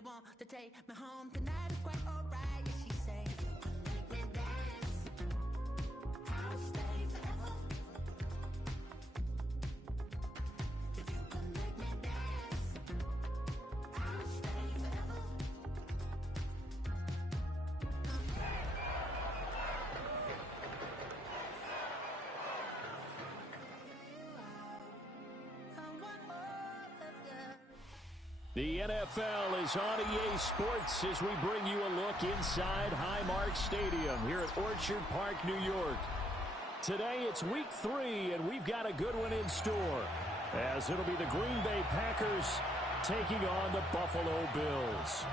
Shawty want to take me home tonight is quite alright. Yeah, she say, make me dance. I'll stay forever. If you can make me dance, I'll stay forever. The NFL is on EA Sports as we bring you a look inside Highmark Stadium here at Orchard Park, New York. Today it's week 3, and we've got a good one in store, as it'll be the Green Bay Packers taking on the Buffalo Bills.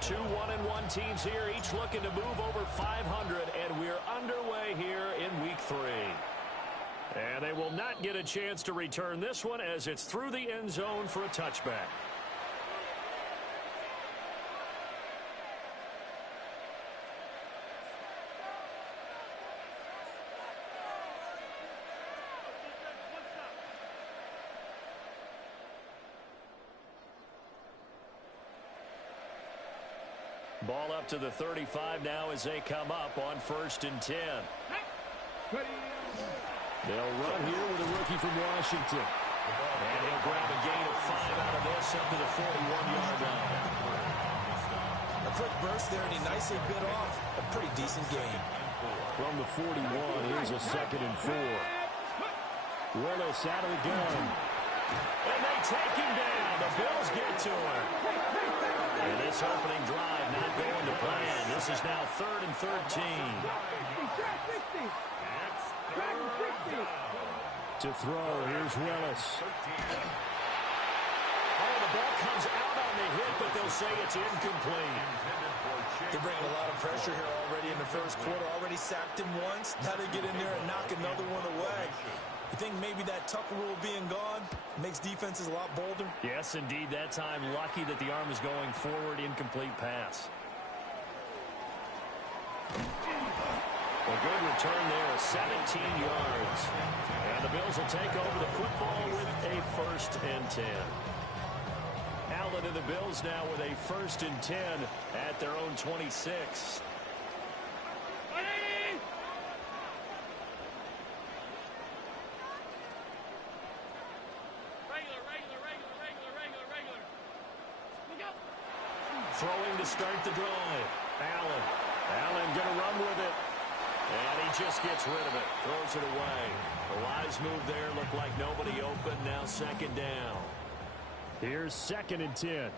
Two 1-1 teams here, each looking to move over 500, and we're underway here in week 3. And they will not get a chance to return this one as it's through the end zone for a touchback. Ball up to the 35 now as they come up on 1st and 10. They'll run here with a rookie from Washington. And he'll grab a gain of 5 out of this up to the 41-yard line. A quick burst there, and he nicely bit off a pretty decent gain. From the 41, here's a 2nd and 4. Willis out of the gun. And they take him down. The Bills get to him. And this opening drive not going to plan. This is now 3rd and 13. To throw, here's Willis. Oh, the ball comes out on the hit, but they'll say it's incomplete. They're bringing a lot of pressure here already in the first quarter. Already sacked him once. Now they get in there and knock another one away. You think maybe that Tucker rule being gone makes defenses a lot bolder? Yes, indeed. That time, lucky that the arm is going forward. Incomplete pass. A good return there, 17 yards. And the Bills will take over the football with a 1st and 10. Allen and the Bills now with a 1st and 10 at their own 26. Throwing to start the drive. Allen going to run with it. And he just gets rid of it. Throws it away. The wise move there. Looked like nobody open. Now 2nd down. Here's 2nd and 10.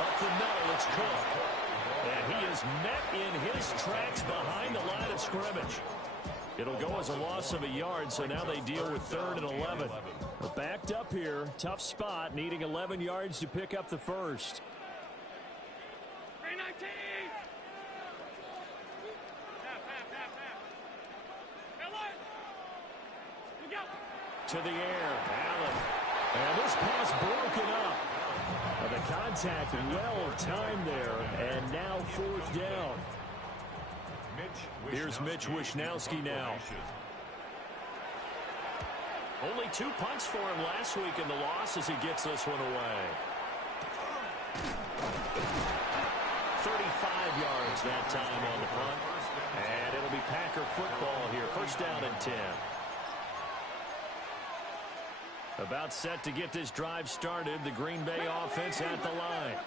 Up the middle, it's Cook. And he is met in his tracks behind the line of scrimmage. It'll go as a loss of a yard, so now they deal with 3rd and 11. But backed up here, tough spot, needing 11 yards to pick up the first. To the air, Allen. And this pass broken up. The contact well timed there, and now 4th down. Here's Mitch Wishnowsky now. Only 2 punts for him last week in the loss as he gets this one away. 35 yards that time on the punt. And it'll be Packer football here. 1st down and 10. About set to get this drive started. The Green Bay offense at the line.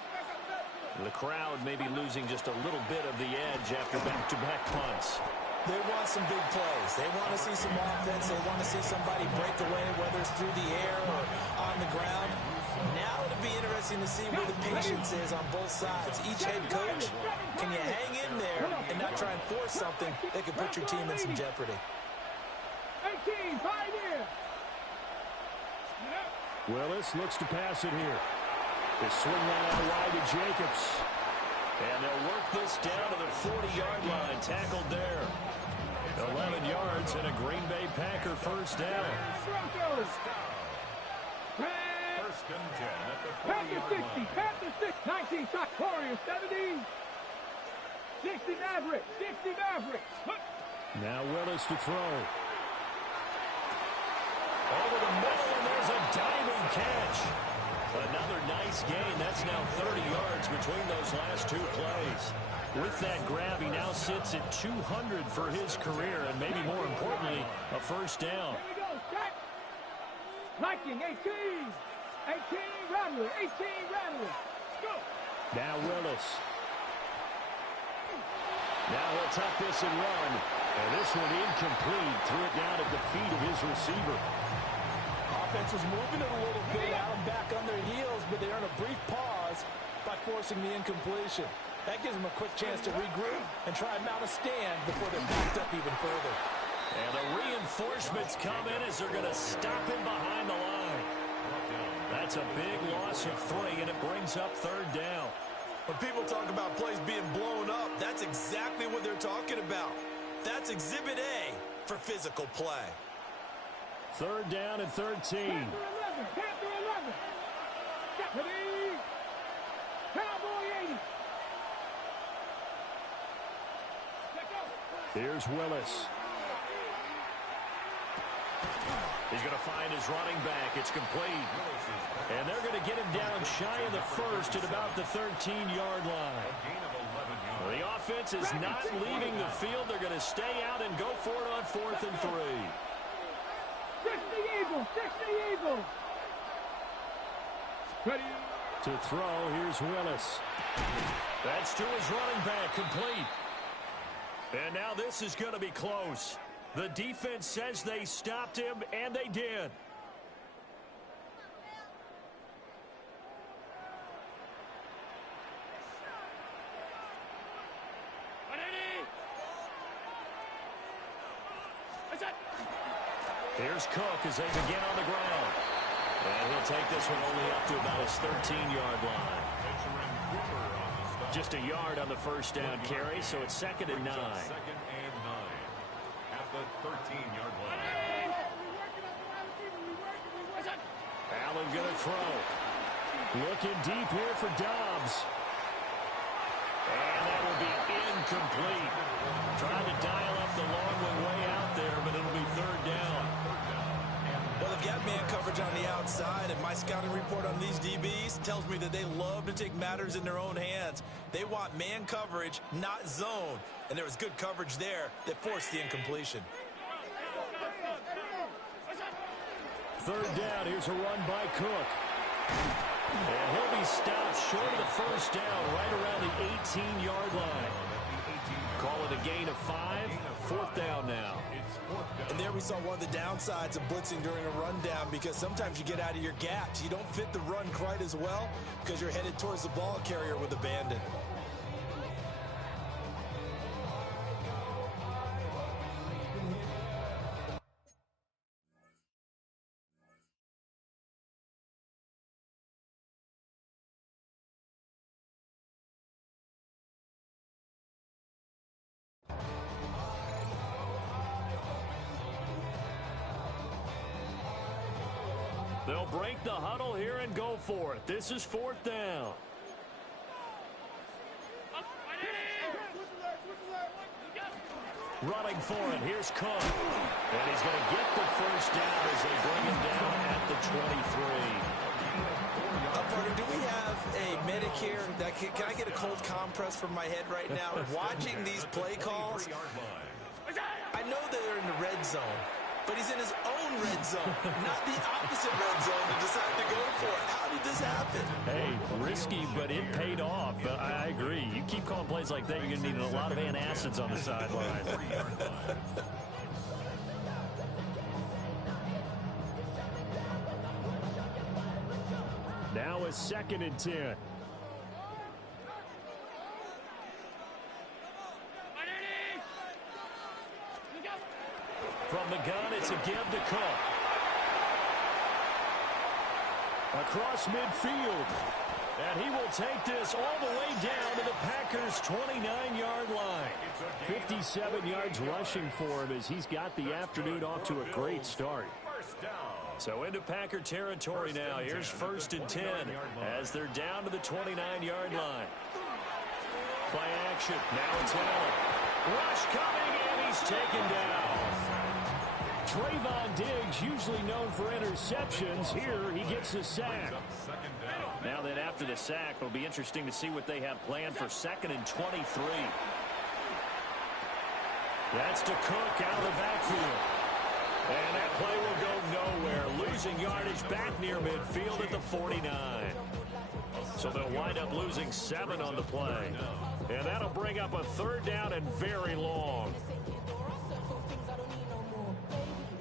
The crowd may be losing just a little bit of the edge after back-to-back punts. They want some big plays. They want to see some offense. They want to see somebody break away, whether it's through the air or on the ground. Now it'll be interesting to see where the patience is on both sides. Each head coach, can you hang in there and not try and force something that could put your team in some jeopardy? 18, pioneer. Willis looks to pass it here. They swing that out wide to Jacobs. And they'll work this down to the 40-yard line. Tackled there. 11 yards and a Green Bay Packer first down. First and 10 at the Panthers 40-yard 60, line. Panthers 6, 19 shot, Warriors 70. 60 Mavericks, 60 Mavericks. Now Willis to throw. Over the middle, and there's a diving catch. Another nice gain. That's now 30 yards between those last two plays. With that grab, he now sits at 200 for his career, and maybe more importantly, a first down. Here we go, check. Liking 18. 18 Rattler, 18 Rattler. Go. Now Willis. Now he'll tuck this and run. And this one incomplete. Threw it down at the feet of his receiver. Offense was moving it a little bit, out and back on their heels, but they earn a brief pause by forcing the incompletion. That gives them a quick chance to regroup and try and mount a stand before they're backed up even further. And the reinforcements come in as they're going to stop him behind the line. That's a big loss of 3, and it brings up third down. When people talk about plays being blown up, that's exactly what they're talking about. That's Exhibit A for physical play. Third down and 13. Panther 11, Panther 11. Deputy. Cowboy 80. Check out. Here's Willis. He's going to find his running back. It's complete. And they're going to get him down shy of the first at about the 13-yard line. The offense is not leaving the field. They're going to stay out and go for it on 4th and 3. 60 Eagles, 60 Eagles. Ready. To throw, here's Willis. That's to his running back, complete. And now this is going to be close. The defense says they stopped him, and they did. Here's Cook as they begin on the ground. And he'll take this one only up to about his 13-yard line. Just a yard on the first down carry, so it's 2nd and 9. 2nd and 9 at the 13-yard line. Allen going to throw. Looking deep here for Dobbs. And that will be incomplete. Trying to dial up the long one way out there, but it'll be third down. Well, they've got man coverage on the outside, and my scouting report on these DBs tells me that they love to take matters in their own hands. They want man coverage, not zone. And there was good coverage there that forced the incompletion. Third down, here's a run by Cook. And he'll be stopped short of the first down, right around the 18-yard line. Call it a gain of 5, 4th down now. And there we saw one of the downsides of blitzing during a rundown, because sometimes you get out of your gaps. You don't fit the run quite as well because you're headed towards the ball carrier with abandon. They'll break the huddle here and go for it. This is 4th down. Running for it, here's Cook. And he's going to get the first down as they bring him down at the 23. Partner, do we have a medic here? Can I get a cold compress from my head right now? Watching these play calls, I know they're in the red zone, but he's in his own red zone, not the opposite red zone, to decide to go for it. How did this happen? Hey, risky, but it paid off. I agree. You keep calling plays like that, you're going to need a lot of antacids on the sideline. Now a 2nd and 10. From the gun, it's a give to Cook. Across midfield. And he will take this all the way down to the Packers' 29-yard line. 57 yards rushing for him as he's got the afternoon off to a great start. So into Packer territory now. Here's 1st and 10 as they're down to the 29-yard line. Play action. Now it's Allen. Rush coming, and he's taken down. Trayvon Diggs, usually known for interceptions. Here he gets the sack. Now then, after the sack, it'll be interesting to see what they have planned for 2nd and 23. That's to Cook out of the backfield. And that play will go nowhere. Losing yardage back near midfield at the 49. So they'll wind up losing 7 on the play. And that'll bring up a 3rd down and very long.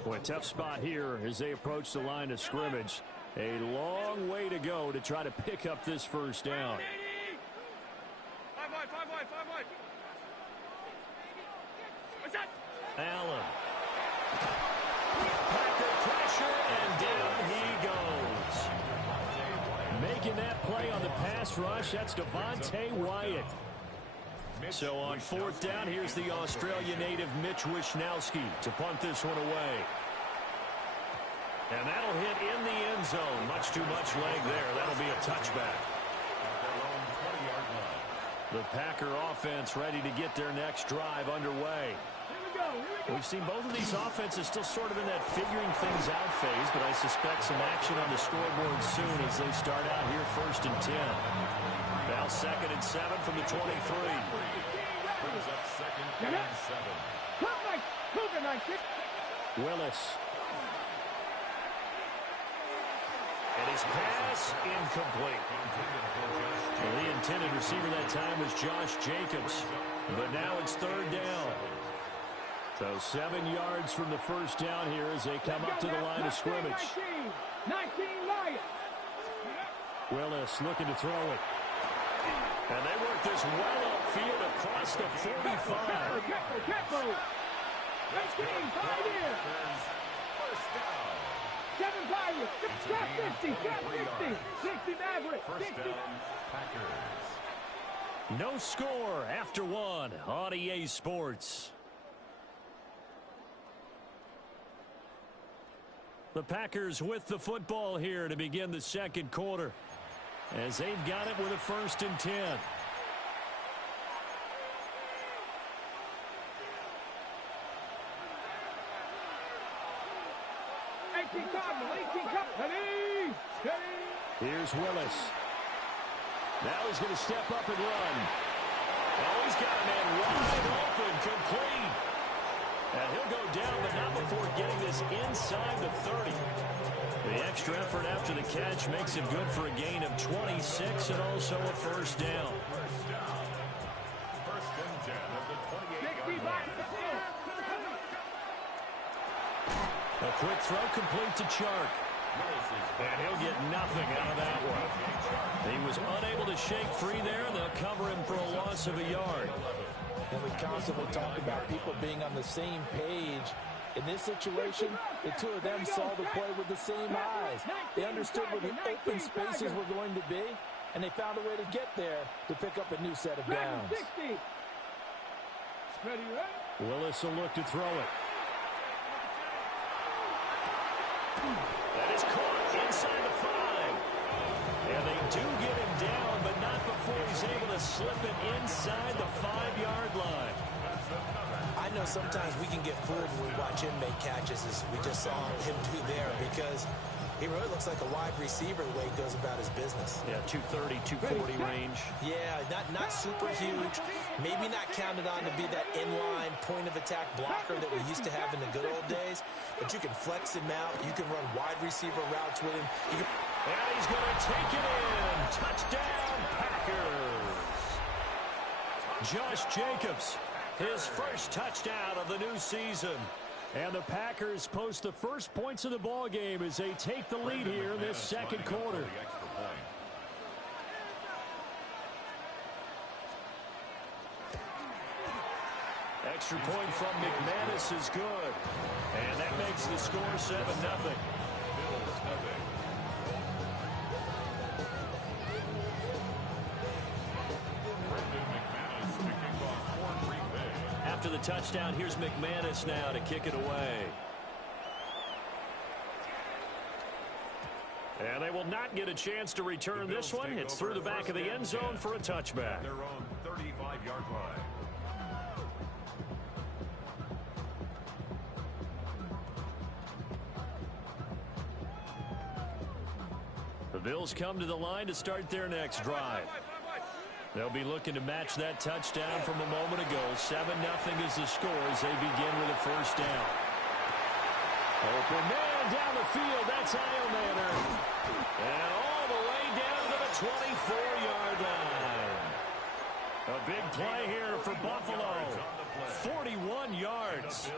Boy, tough spot here as they approach the line of scrimmage. A long way to go to try to pick up this 1st down. 5 wide. What's that? Allen. Packer pressure, and down he goes. Making that play on the pass rush, that's Devontae Wyatt. So on 4th down, here's the Australia native Mitch Wishnowski to punt this one away. And that'll hit in the end zone. Much too much leg there. That'll be a touchback. The Packer offense ready to get their next drive underway. We've seen both of these offenses still sort of in that figuring things out phase, but I suspect some action on the scoreboard soon as they start out here 1st and 10. Now 2nd and 7 from the 23. Brings up 2nd and 7. Willis. And his pass incomplete. And the intended receiver that time was Josh Jacobs. But now it's 3rd down. So 7 yards from the 1st down here as they come up to the line of scrimmage. 19 Lions. Willis looking to throw it. And they work this well upfield across the 45. Capo. 19, 5 in. 7 Pirates. Got 50. 60 Maverick. 1st down, Packers. No score after 1 on EA Sports. The Packers with the football here to begin the 2nd quarter as they've got it with a 1st and 10. 18 Cardinal. Here's Willis. Now he's going to step up and run. Oh, he's got a man wide open, complete. And he'll go down, but not before getting this inside the 30. The extra effort after the catch makes it good for a gain of 26 and also a 1st down. 1st and 10 at the 28-yard line. A quick throw complete to Chark. And he'll get nothing out of that one. He was unable to shake free there, and they'll cover him for a loss of a yard. And we constantly talk about people being on the same page. In this situation, the two of them saw the play with the same eyes. They understood where the open spaces were going to be, and they found a way to get there to pick up a new set of downs. Willis will look to throw it. That is caught inside the 5. And they do get him down, but not before he's able to slip it inside the 5-yard line. I know sometimes we can get fooled when we watch him make catches, as we just saw him do there, because he really looks like a wide receiver the way he goes about his business. Yeah, 230, 240 range. Yeah, not super huge. Maybe not counted on to be that inline point-of-attack blocker that we used to have in the good old days. But you can flex him out. You can run wide receiver routes with him. And he's going to take it in. Touchdown, Packers. Josh Jacobs, his first touchdown of the new season. And the Packers post the first points of the ball game as they take the lead here in this 2nd quarter. Extra point from McManus is good. And that makes the score 7-0. touchdown. Here's McManus now to kick it away. And they will not get a chance to return this one. It's through the back of the end zone for a touchback. Their own 35-yard line. The Bills come to the line to start their next drive. They'll be looking to match that touchdown from a moment ago. 7-0 is the score as they begin with a first down. Open man down the field. That's Iomanner. And all the way down to the 24-yard line. A big play here for Buffalo. 41 yards.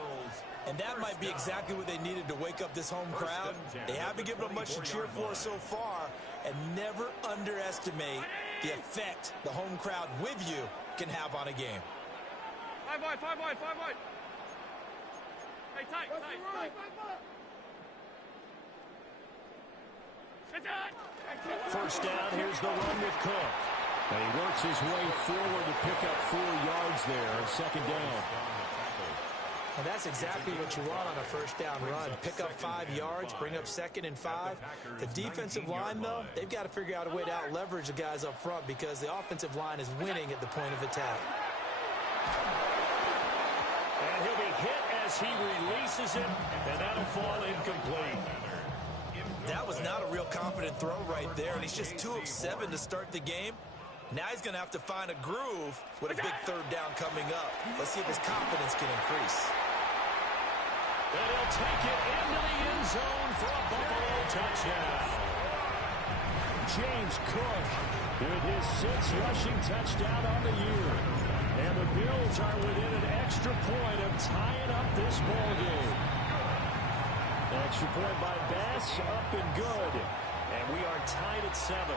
And that might be exactly what they needed to wake up this home crowd. They haven't given them much to cheer for so far. And never underestimate the effect the home crowd with you can have on a game. 5 wide, 5 wide, 5 wide. Hey, tight. First down, here's the run with Cook. And he works his way forward to pick up 4 yards there on second down. And that's exactly what you want on a first down run. Pick up 5 yards, bring up 2nd and 5. The defensive line, though, they've got to figure out a way to out-leverage the guys up front because the offensive line is winning at the point of attack. And he'll be hit as he releases it, and that'll fall incomplete. That was not a real confident throw right there, and he's just 2 of 7 to start the game. Now he's going to have to find a groove with a big third down coming up. Let's see if his confidence can increase. And he'll take it into the end zone for a Buffalo touchdown. James Cook with his 6th rushing touchdown on the year. And the Bills are within an extra point of tying up this ball game. Extra point by Bass, up and good. And we are tied at 7.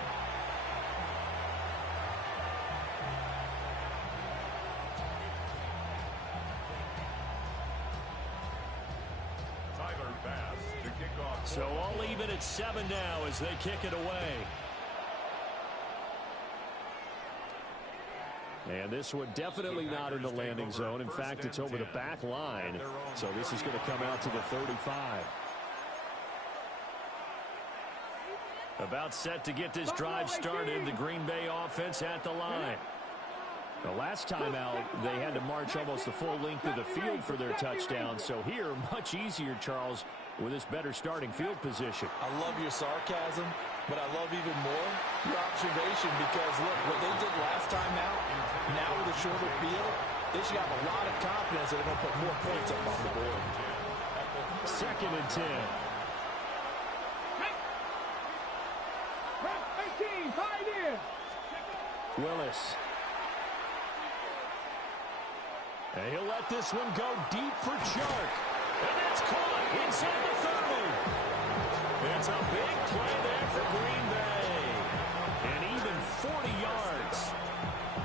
So all even at 7 now as they kick it away. And this one definitely not in the landing zone. In fact, it's over the back line. So this is going to come out to the 35. About set to get this drive started. The Green Bay offense at the line. The last time out, they had to march almost the full length of the field for their touchdown. So here, much easier, Charles, with this better starting field position. I love your sarcasm, but I love even more your observation because, look, what they did last time out, now with a shorter field, they should have a lot of confidence that they're going to put more points up on the board. 2nd and 10. 18, 5 in. Willis. And he'll let this one go deep for Chark. And that's caught inside the 30. It's a big play there for Green Bay. And even 40 yards.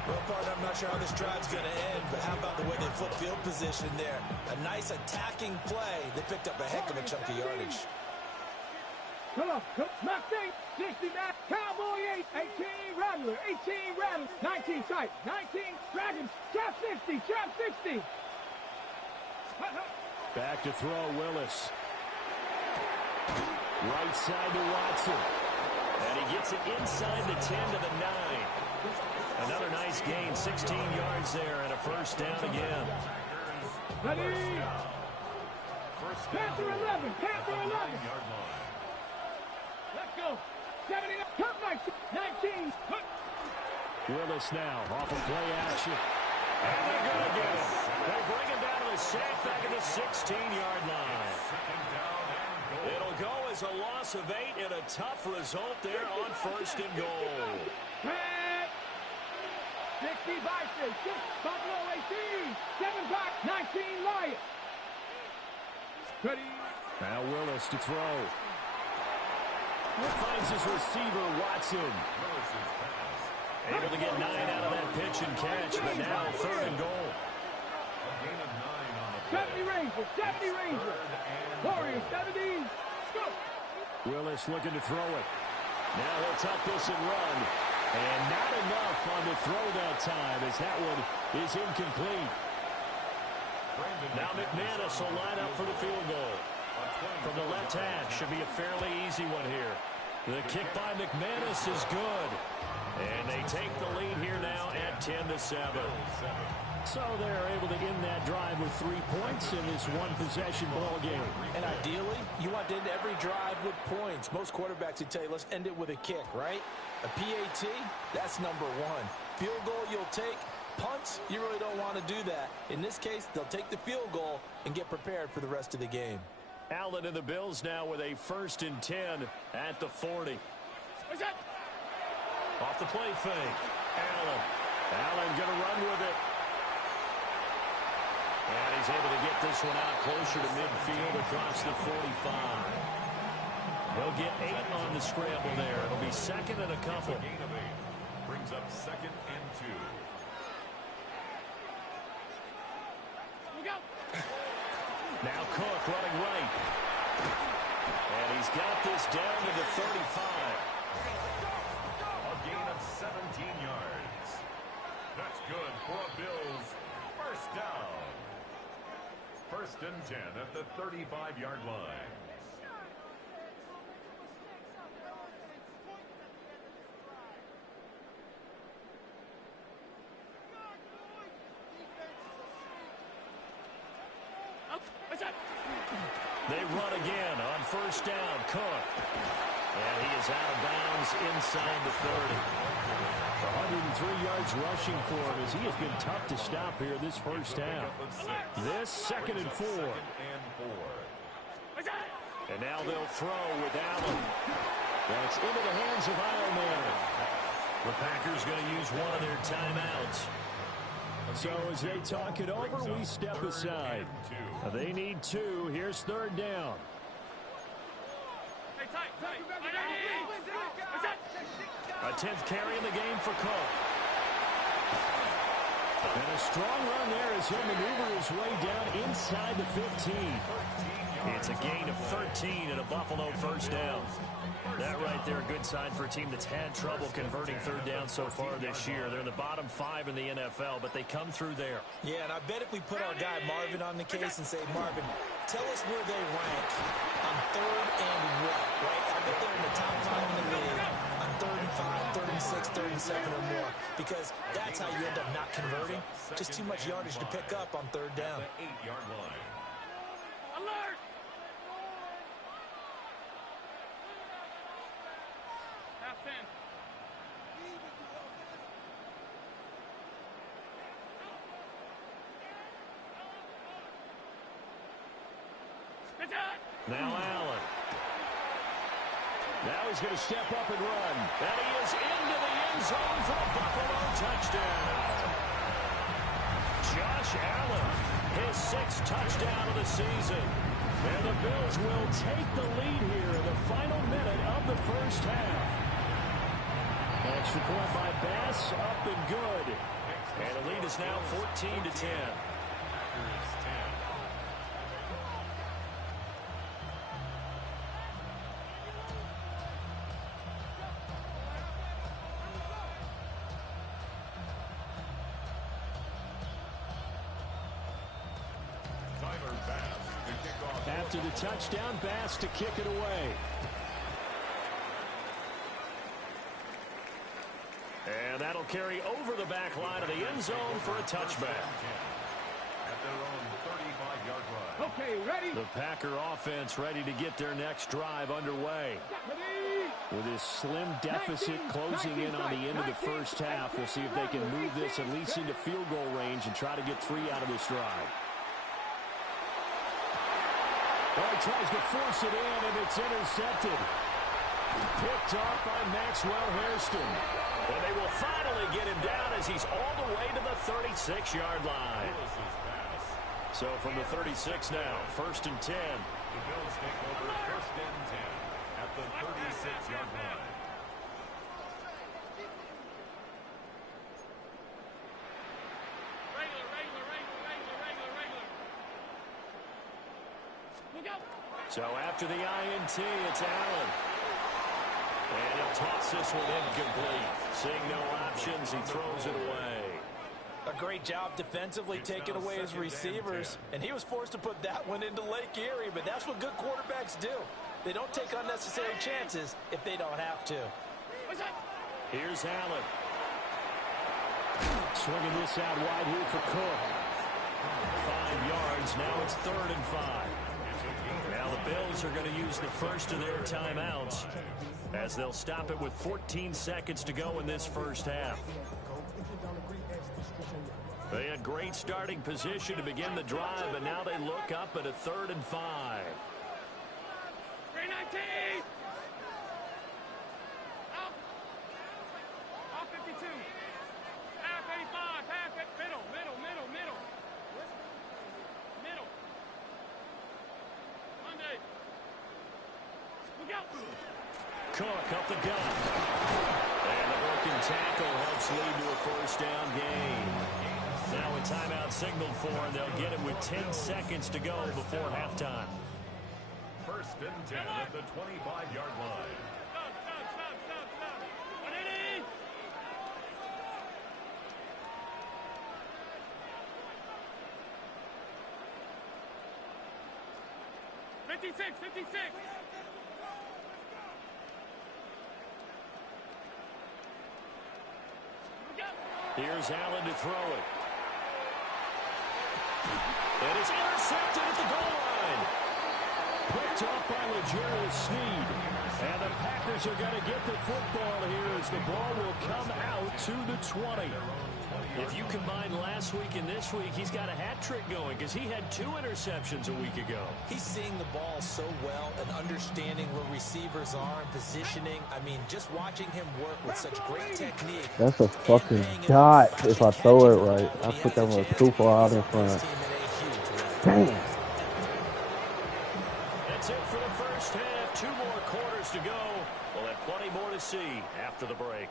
Well, partner, I'm not sure how this drive's going to end, but how about the way they flip field position there? A nice attacking play. They picked up a heck of a chunk of yardage. Come on, Mustang, 60 back, Cowboy 8, 18 Rattler, 18 Rattler, 19 tight, 19 Dragons, trap 60, trap 60. Back to throw, Willis. Right side to Watson. And he gets it inside the 10 to the 9. Another nice gain, 16 yards there, and a first down again. Ready? Panther 11, Panther 11. Let's go. 70, top 19. Willis now off of play action. And they're going to get it. They bring him down to the sack back at the 16-yard line. It'll go as a loss of 8 and a tough result there on 1st and goal. 60 Vikings, 6 Buffalo 18, 7 back, 19 Lions. Ready? Now Willis to throw. Finds his receiver, Watson. Able to get 9 out of that pitch and catch, but now 3rd and goal. 70 Rangers, 70 Rangers. Warriors, 70. Go. Willis looking to throw it. Now he'll tuck this and run. And not enough on the throw that time as that one is incomplete. Now McManus will line up for the field goal. From the left hash, should be a fairly easy one here. The kick by McManus is good. And they take the lead here now at 10-7. So they're able to end that drive with 3 points in this one-possession ball game. And ideally, you want to end every drive with points. Most quarterbacks would tell you, let's end it with a kick, right? A PAT, that's number one. Field goal you'll take. Punts, you really don't want to do that. In this case, they'll take the field goal and get prepared for the rest of the game. Allen and the Bills now with a 1st and 10 at the 40. Off the play fake. Allen going to run with it. And he's able to get this one out closer to midfield across the 45. He'll get 8 on the scramble there. It'll be 2nd and a couple. Brings up 2nd and 2. Now Cook running right. And he's got this down to the 35. A gain of 17 yards. That's good for a Bills 1st down. 1st and 10 at the 35-yard line. They run again on 1st down. Cook. And he is out of bounds inside the 30. 103 yards rushing for him as he has been tough to stop here this 1st half. This 2nd and 4. And now they'll throw with Allen. That's into the hands of Eilman. The Packers going to use one of their timeouts. So as they talk it over, we step aside. They need 2. Here's 3rd down. A 10th carry in the game for Cook. And a strong run there as he'll maneuver his way down inside the 15. It's a gain of 13 and a Buffalo 1st down. That right there, a good sign for a team that's had trouble converting 3rd down so far this year. They're in the bottom 5 in the NFL, but they come through there. Yeah, and I bet if we put our guy Marvin on the case and say, Marvin, tell us where they rank on 3rd and what, right? I bet they're in the top 5 in the league on 3rd and 5, 3rd and 6, 3rd and 7 or more, because that's how you end up not converting. Just too much yardage to pick up on 3rd down. 8-yard line. Alert! Half 10. Now Allen. Now he's going to step up and run. And he is into the end zone for a Buffalo touchdown. Josh Allen, his 6th touchdown of the season. And the Bills will take the lead here in the final minute of the 1st half. Extra point by Bass, up and good. And the lead is now 14-10. After the touchdown, Bass to kick it away. And that'll carry over the back line of the end zone for a touchback. At their own 35-yard line. Okay, ready? The Packer offense ready to get their next drive underway. With this slim deficit closing in on the end of the 1st half, we'll see if they can move this at least into field goal range and try to get 3 out of this drive. Well, he tries to force it in, and it's intercepted. Picked off by Maxwell Hairston. And they will finally get him down as he's all the way to the 36-yard line. So from the 36 now, 1st and 10. The Bills take over 1st and 10 at the 36-yard line. So after the INT, it's Allen. And he'll toss this one incomplete. Seeing no options, he throws it away. A great job defensively taking away his receivers, and he was forced to put that one into Lake Erie, but that's what good quarterbacks do. They don't take unnecessary chances if they don't have to. Here's Allen. Swinging this out wide here for Cook. 5 yards. Now it's 3rd and 5. Now the Bills are going to use the first of their timeouts as they'll stop it with 14 seconds to go in this first half. They had great starting position to begin the drive, but now they look up at a 3rd and 5. 319! Out! Off 52. Half 85. Half it. Middle. Monday. Look out. Cook up the gut. And the broken tackle helps lead to a first down gain. Now a timeout signaled for, and they'll get it with 10 seconds to go before halftime. 1st and 10 at the 25-yard line. Stop. 180. $56. Here's Allen to throw it. And it's intercepted at the goal line. Picked off by L'Jarius Sneed. And the Packers are going to get the football here as the ball will come out to the 20. If you combine last week and this week, he's got a hat trick going because he had 2 interceptions a week ago. He's seeing the ball so well and understanding where receivers are and positioning. I mean, just watching him work with such great technique. That's a fucking dot if I throw it right. I put that one too far out in front. Damn. That's it for the first half. 2 more quarters to go. We'll have plenty more to see after the break.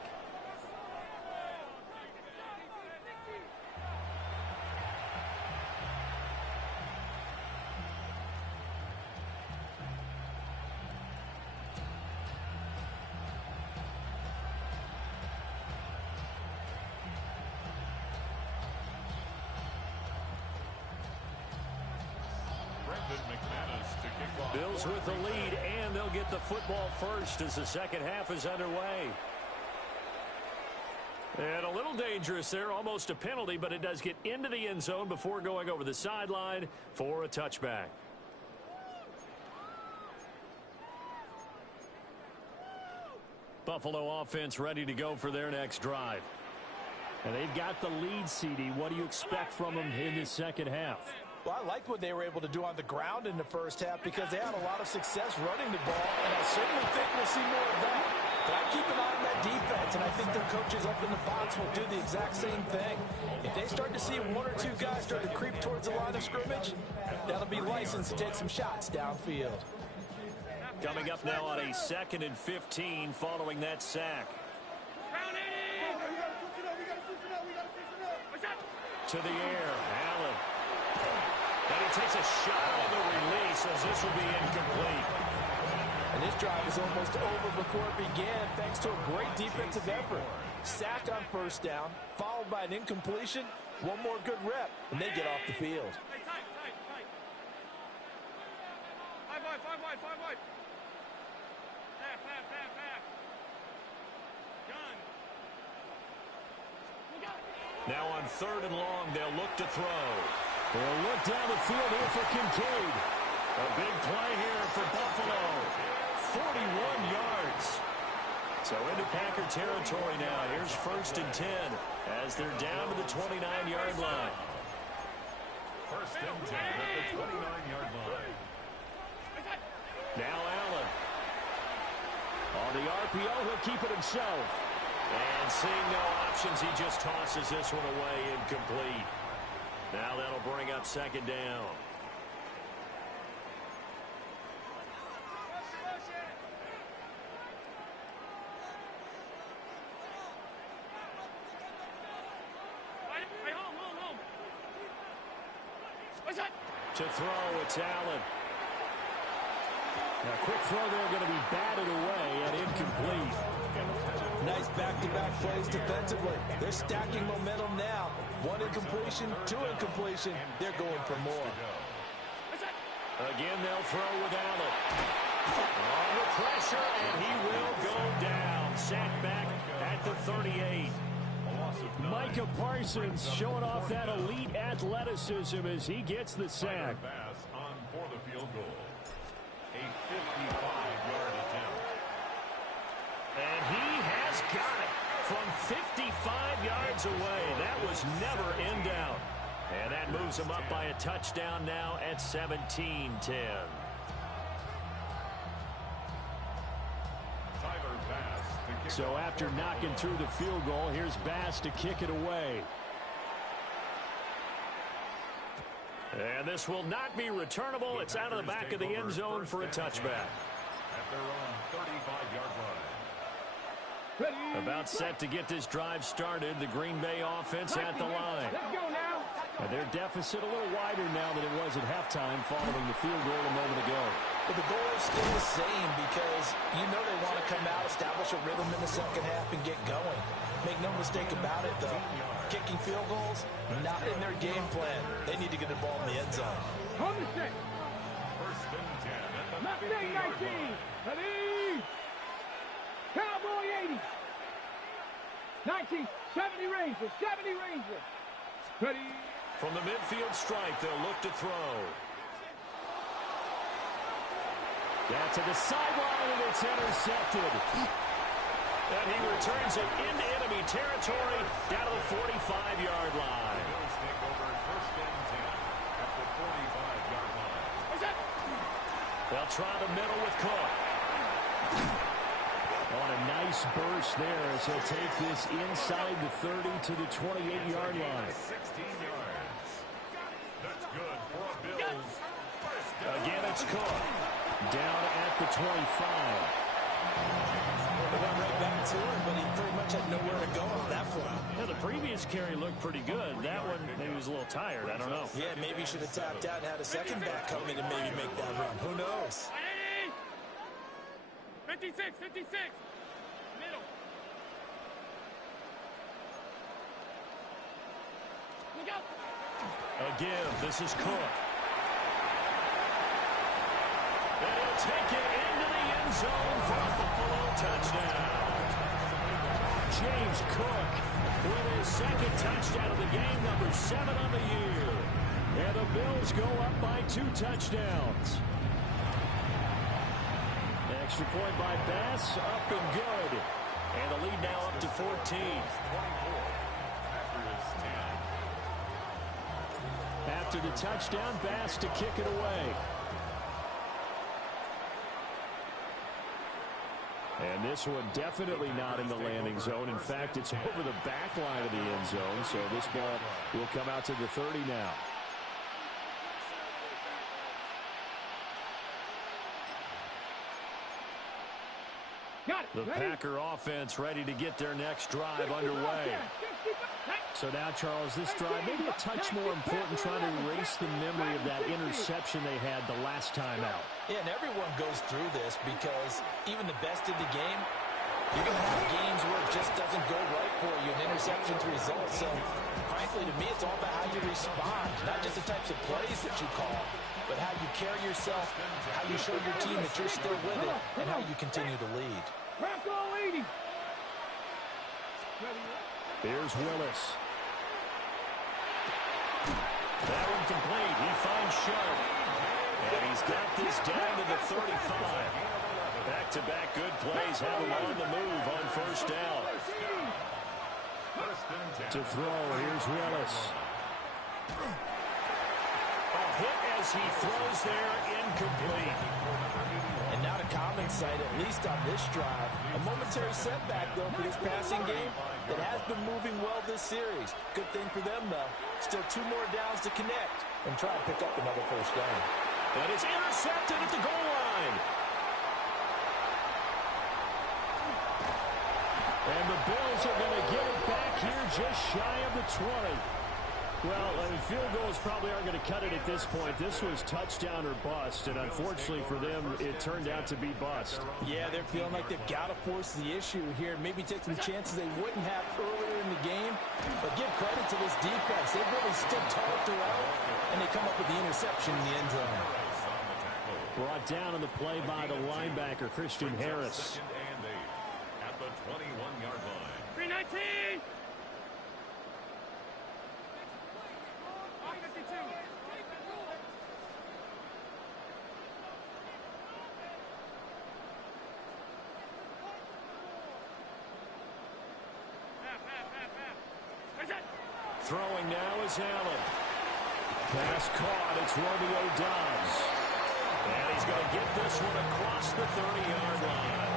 Bills with the lead, and they'll get the football first as the second half is underway. And a little dangerous there, almost a penalty, but it does get into the end zone before going over the sideline for a touchback. Buffalo offense ready to go for their next drive. And they've got the lead, CD. What do you expect from them in the second half? Well, I liked what they were able to do on the ground in the first half because they had a lot of success running the ball, and I certainly think we'll see more of that. But I keep an eye on that defense, and I think their coaches up in the box will do the exact same thing. If they start to see 1 or 2 guys start to creep towards the line of scrimmage, that'll be licensed to take some shots downfield. Coming up now on a 2nd and 15 following that sack. To the air, Allen. And he takes a shot on the release as this will be incomplete. And this drive is almost over before it began thanks to a great defensive effort. Sack on first down, followed by an incompletion. 1 more good rep, and they get off the field. Tight. 5 wide. Half. Gun. Now on 3rd and long, they'll look to throw. They'll look down the field here for Kincaid. A big play here for Buffalo. 41 yards. So into Packer territory now. Here's 1st and 10 as they're down to the 29-yard line. 1st and 10 at the 29-yard line. Now Allen. On the RPO, he'll keep it himself. And seeing no options, he just tosses this one away incomplete. Now that'll bring up 2nd down. To throw, it's Allen. Now, quick throw there, going to be batted away and incomplete. Nice back-to-back plays defensively. They're stacking momentum now. One incompletion, two incompletion. They're going for more. Again, they'll throw without it. Under pressure, and he will go down. Sacked back at the 38. Micah Parsons showing off that elite athleticism as he gets the sack. On for the field goal. A 55-yard attempt. And he has got it from 55 yards away. That was never in doubt. And that moves him up by a touchdown now at 17-10. So after knocking through the field goal, here's Bass to kick it away. And this will not be returnable. It's out of the back of the end zone for a touchback. At their own 35-yard line. About set to get this drive started. The Green Bay offense at the line. Let's go now. Their deficit a little wider now than it was at halftime following the field goal a moment ago. But the goal is still the same because you know they want to come out, establish a rhythm in the second half, and get going. Make no mistake about it, though. Kicking field goals, not in their game plan. They need to get the ball in the end zone. Home mistake. First and 10 at the Mustang 50-yard 19. Ready. Cowboy 80. 19. 70 Ranger. 70 Ranger. Ready. From the midfield stripe, they'll look to throw. Down to the sideline, and it's intercepted. And he returns it into enemy territory down to the 45-yard line. Bills take over first and 10 at the 45-yard line. They'll try the middle with Cook. On a nice burst there as he'll take this inside the 30 to the 28-yard line. 16 yards. That's good for a Bills. First down. Again, it's Cook. Down at the 25. They went right back to him, but he pretty much had nowhere to go on that play. Yeah, the previous carry looked pretty good. That one, maybe he was a little tired. I don't know. Yeah, maybe he should have tapped out and had a second back come in and maybe make that run. Who knows? 56, 56. Middle. Look out. Again, this is Cook. And he'll take it into the end zone for a Buffalo touchdown. James Cook with his second touchdown of the game, number 7 on the year. And the Bills go up by 2 touchdowns. Extra point by Bass, up and good. And the lead now up to 14. 24. Packers 10. After the touchdown, Bass to kick it away. And this one definitely not in the landing zone. In fact, it's over the back line of the end zone. So this ball will come out to the 30 now. The Packer offense ready to get their next drive underway. So now, Charles, this drive maybe a touch more important, trying to erase the memory of that interception they had the last time out. Yeah, and everyone goes through this because even the best in the game, you're going to have games where it just doesn't go right for you, and interceptions result. So, frankly, to me, it's all about how you respond, not just the types of plays that you call, but how you carry yourself, how you show your team that you're still with it, and how you continue to lead. Here's Willis. That one complete. He finds Sharp. And he's got this down to the 35. Back-to-back good plays have him on the move on first down. To throw, here's Willis. A hit as he throws there, incomplete. And not a common sight, at least on this drive. A momentary setback, though, for this passing game that has been moving well this series. Good thing for them, though. Still 2 more downs to connect and try to pick up another first down. And it's intercepted at the goal line. And the Bills are going to get it back here just shy of the 20. Well, I mean, field goals probably aren't going to cut it at this point. This was touchdown or bust, and unfortunately for them, it turned out to be bust. Yeah, they're feeling like they've got to force the issue here, maybe take some chances they wouldn't have earlier in the game. But give credit to this defense. They've really stood tall throughout, and they come up with the interception in the end zone. Brought down on the play by the linebacker, Christian Harris. Second and 8 at the 21-yard line. 319! Throwing now is Allen. Pass caught. It's Romeo Doubs. And he's going to get this one across the 30-yard line.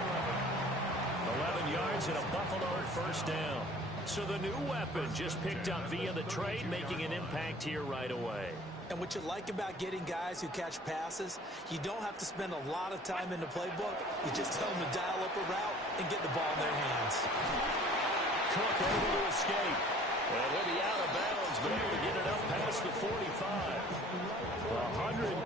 11 yards and a Buffalo first down. So the new weapon just picked up via the trade, making an impact here right away. And what you like about getting guys who catch passes, you don't have to spend a lot of time in the playbook. You just tell them to dial up a route and get the ball in their hands. Cook able to escape. And he'll be out of bounds, but able to get it up past the 45. 100.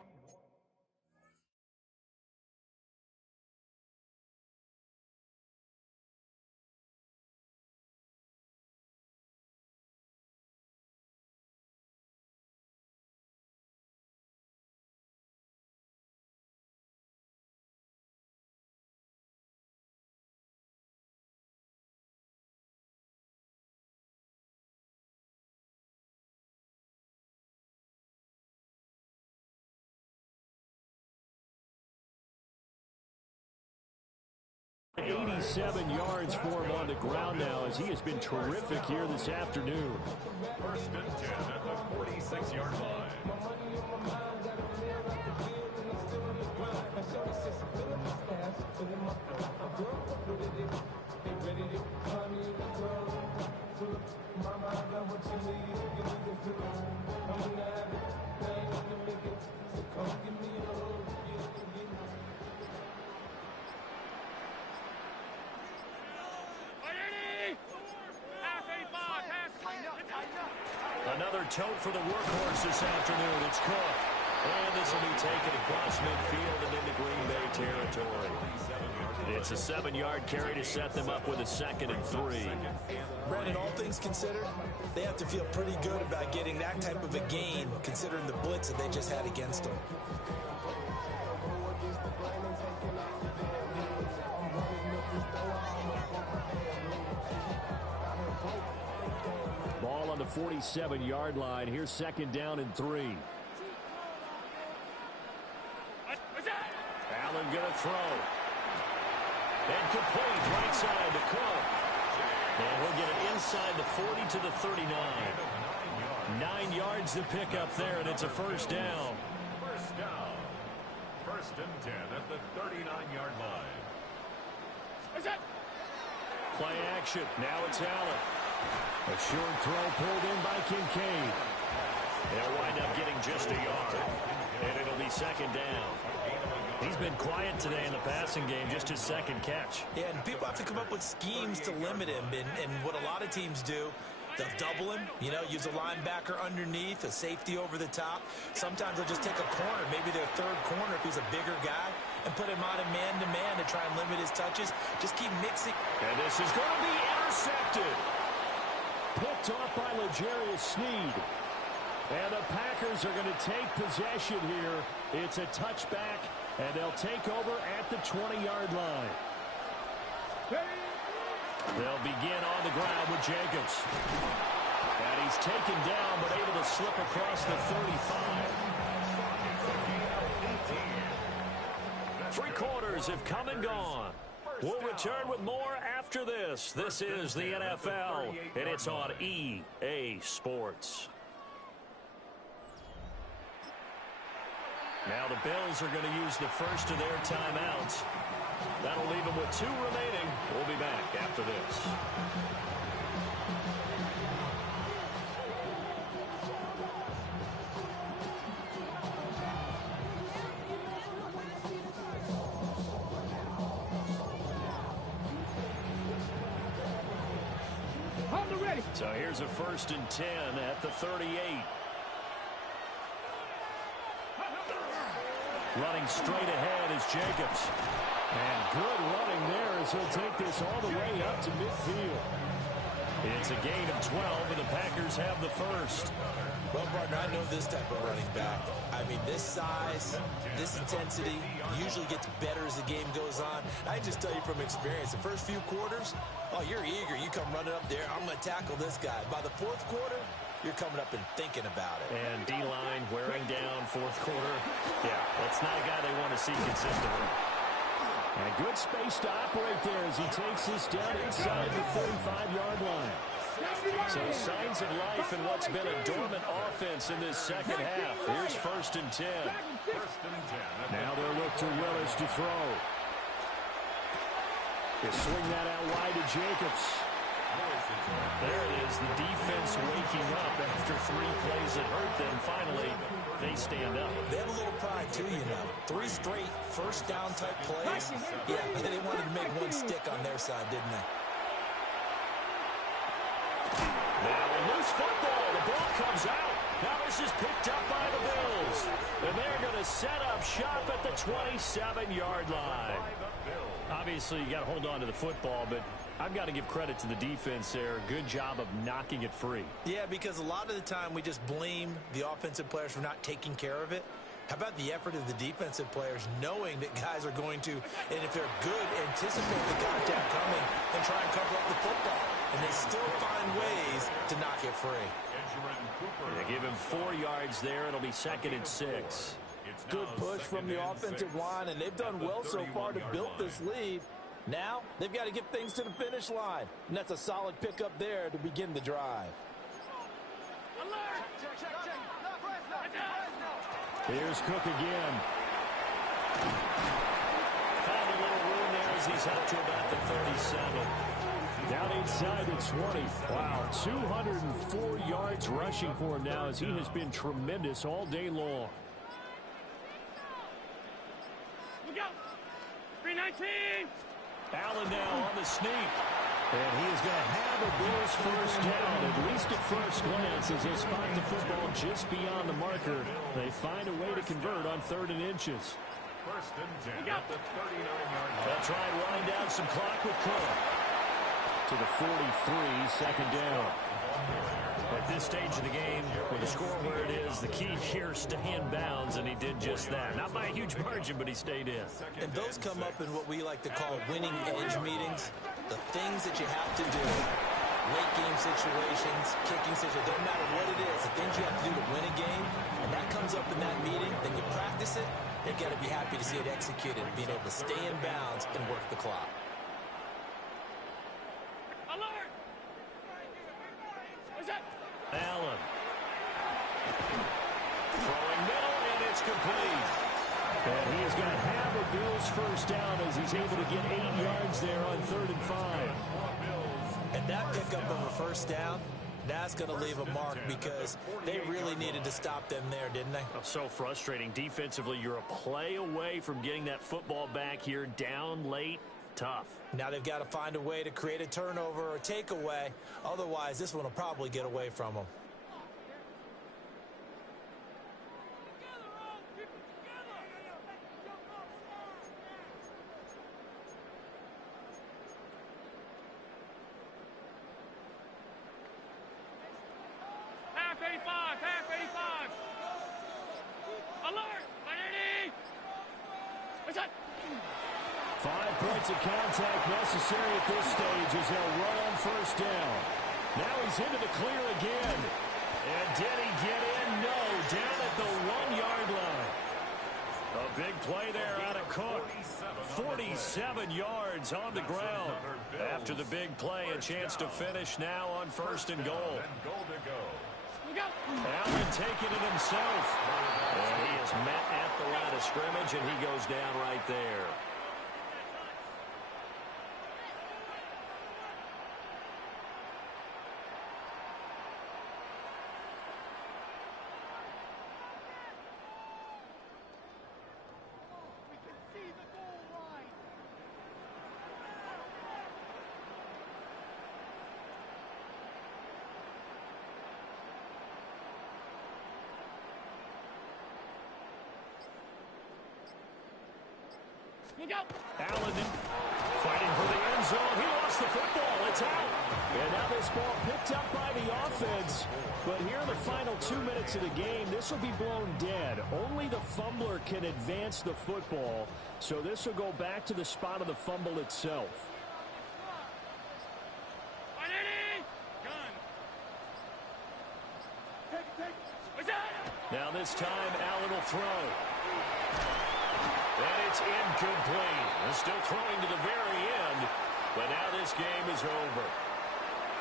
$87 yards for him on the ground now, as he has been terrific here this afternoon. First and 10 at the 46-yard line. Another tote for the workhorse this afternoon. It's Cook. And this will be taken across midfield and into Green Bay territory. It's a 7-yard carry to set them up with a 2nd and 3. Brandon, all things considered, they have to feel pretty good about getting that type of a gain, considering the blitz that they just had against them. Ball on the 47-yard line. Here's 2nd down and 3. Allen going to throw. And complete right side to Cook. And he'll get it inside the 40 to the 39. 9 yards to pick up there, and it's a first down. First down. First and 10 at the 39-yard line. Play action. Now it's Allen. A short throw pulled in by Kincaid. They'll wind up getting just a yard. And it'll be 2nd down. He's been quiet today in the passing game, just his 2nd catch. Yeah, and people have to come up with schemes to limit him. And what a lot of teams do, they'll double him, use a linebacker underneath, a safety over the top. Sometimes they'll just take a corner, maybe their 3rd corner if he's a bigger guy, and put him on a man-to-man to try and limit his touches. Just keep mixing. And this is going to be intercepted. Picked off by L'Jarius Sneed. And the Packers are going to take possession here. It's a touchback, and they'll take over at the 20-yard line. They'll begin on the ground with Jacobs. And he's taken down, but able to slip across the 35. 3 quarters have come and gone. We'll return with more after this. This is the NFL, and it's on EA Sports. Now the Bills are going to use the first of their timeouts. That'll leave them with 2 remaining. We'll be back after this. So here's a 1st and 10 at the 38. Running straight ahead is Jacobs. And good running there as he'll take this all the way up to midfield. It's a gain of 12, and the Packers have the first. Well, partner, I know this type of running back. I mean, this size, this intensity usually gets better as the game goes on. I just tell you from experience, the first few quarters, oh, you're eager. You come running up there, I'm going to tackle this guy. By the fourth quarter, you're coming up and thinking about it. And D-line wearing down fourth quarter. Yeah, that's not a guy they want to see consistently. And good space to operate there as he takes this down inside the 35-yard line. So signs of life in what's been a dormant offense in this second half. Here's 1st and 10. Now they'll look to Willis to throw. They swing that out wide to Jacobs. There it is, the defense waking up after 3 plays that hurt them. Finally, they stand up. They have a little pride, too, you know. 3 straight first-down type plays. Yeah, they wanted to make one stick on their side, didn't they? Now a loose football. The ball comes out. Now this is picked up by the Bills. And they're going to set up shop at the 27-yard line. Obviously, you got to hold on to the football, but I've got to give credit to the defense there. Good job of knocking it free. Yeah, because a lot of the time we just blame the offensive players for not taking care of it. How about the effort of the defensive players knowing that guys are going to, and if they're good, anticipate the contact coming and try and cover up the football. And they still find ways to knock it free. They give him 4 yards there. It'll be 2nd and 6. Good push from the offensive line, and they've done well so far to build this lead. Now, they've got to get things to the finish line. And that's a solid pickup there to begin the drive. Here's Cook again. Found a little room there as he's up to about the 37. Down inside the 20. Wow, 204 yards rushing for him now as he has been tremendous all day long. Look out! 319! Allen now on the sneak. And he is going to have a Bills first down, at least at first glance, as they spot the football just beyond the marker. They find a way to convert on 3rd and inches. 1st and 10 at the 39-yard line. They'll try and wind down some clock with Cook. To the 43, 2nd down. At this stage of the game, with the score where it is, the key here is stay in bounds, and he did just that. Not by a huge margin, but he stayed in. And those come up in what we like to call winning edge meetings. The things that you have to do, late game situations, kicking situations, doesn't matter what it is, the things you have to do to win a game, and that comes up in that meeting, then you practice it, they've got to be happy to see it executed, being able to stay in bounds and work the clock. Alert! What's that? Allen. Throwing middle, and it's complete. And he is going to have a Bills first down as he's able to get 8 yards there on 3rd and 5. And that pickup of a first down, that's going to leave a mark because they really needed to stop them there, didn't they? Oh, so frustrating. Defensively, you're a play away from getting that football back here down late. Tough. Now they've got to find a way to create a turnover or takeaway. Otherwise, this one will probably get away from them. Half 85! Half 85! Alert! 180! What's that? 5 points of contact necessary at this stage as they'll run on first down. Now he's into the clear again. And did he get in? No. Down at the 1-yard line. A big play there out of Cook. 47 yards on the ground. After the big play, a chance to finish now on 1st and goal. Allen taking it himself. And he is met at the line of scrimmage, and he goes down right there. Look out! Allen fighting for the end end zone. He lost the football. It's out. And now this ball picked up by the offense. But here in the final 2 minutes of the game, this will be blown dead. Only the fumbler can advance the football. So this will go back to the spot of the fumble itself. Now this time, Allen will throw. And it's incomplete. They're still throwing to the very end. But now this game is over.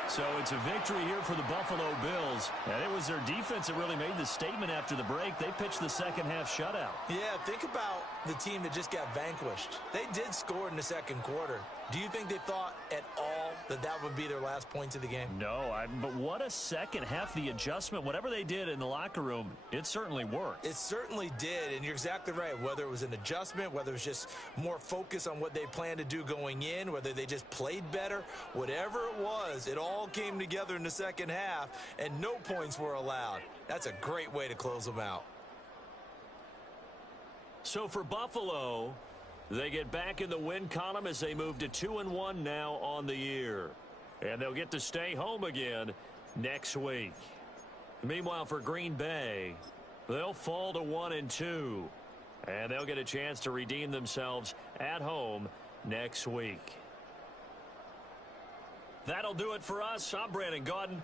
So it's a victory here for the Buffalo Bills. And it was their defense that really made the statement after the break. They pitched the second half shutout. Yeah, think about the team that just got vanquished. They did score in the second quarter. Do you think they thought at all that that would be their last points of the game? No, but what a second half. The adjustment, whatever they did in the locker room, it certainly worked. It certainly did, and you're exactly right. Whether it was an adjustment, whether it was just more focus on what they planned to do going in, whether they just played better, whatever it was, it all came together in the second half, and no points were allowed. That's a great way to close them out. So for Buffalo, they get back in the win column as they move to 2-1 now on the year. And they'll get to stay home again next week. Meanwhile, for Green Bay, they'll fall to 1-2. And they'll get a chance to redeem themselves at home next week. That'll do it for us. I'm Brandon Gaudin.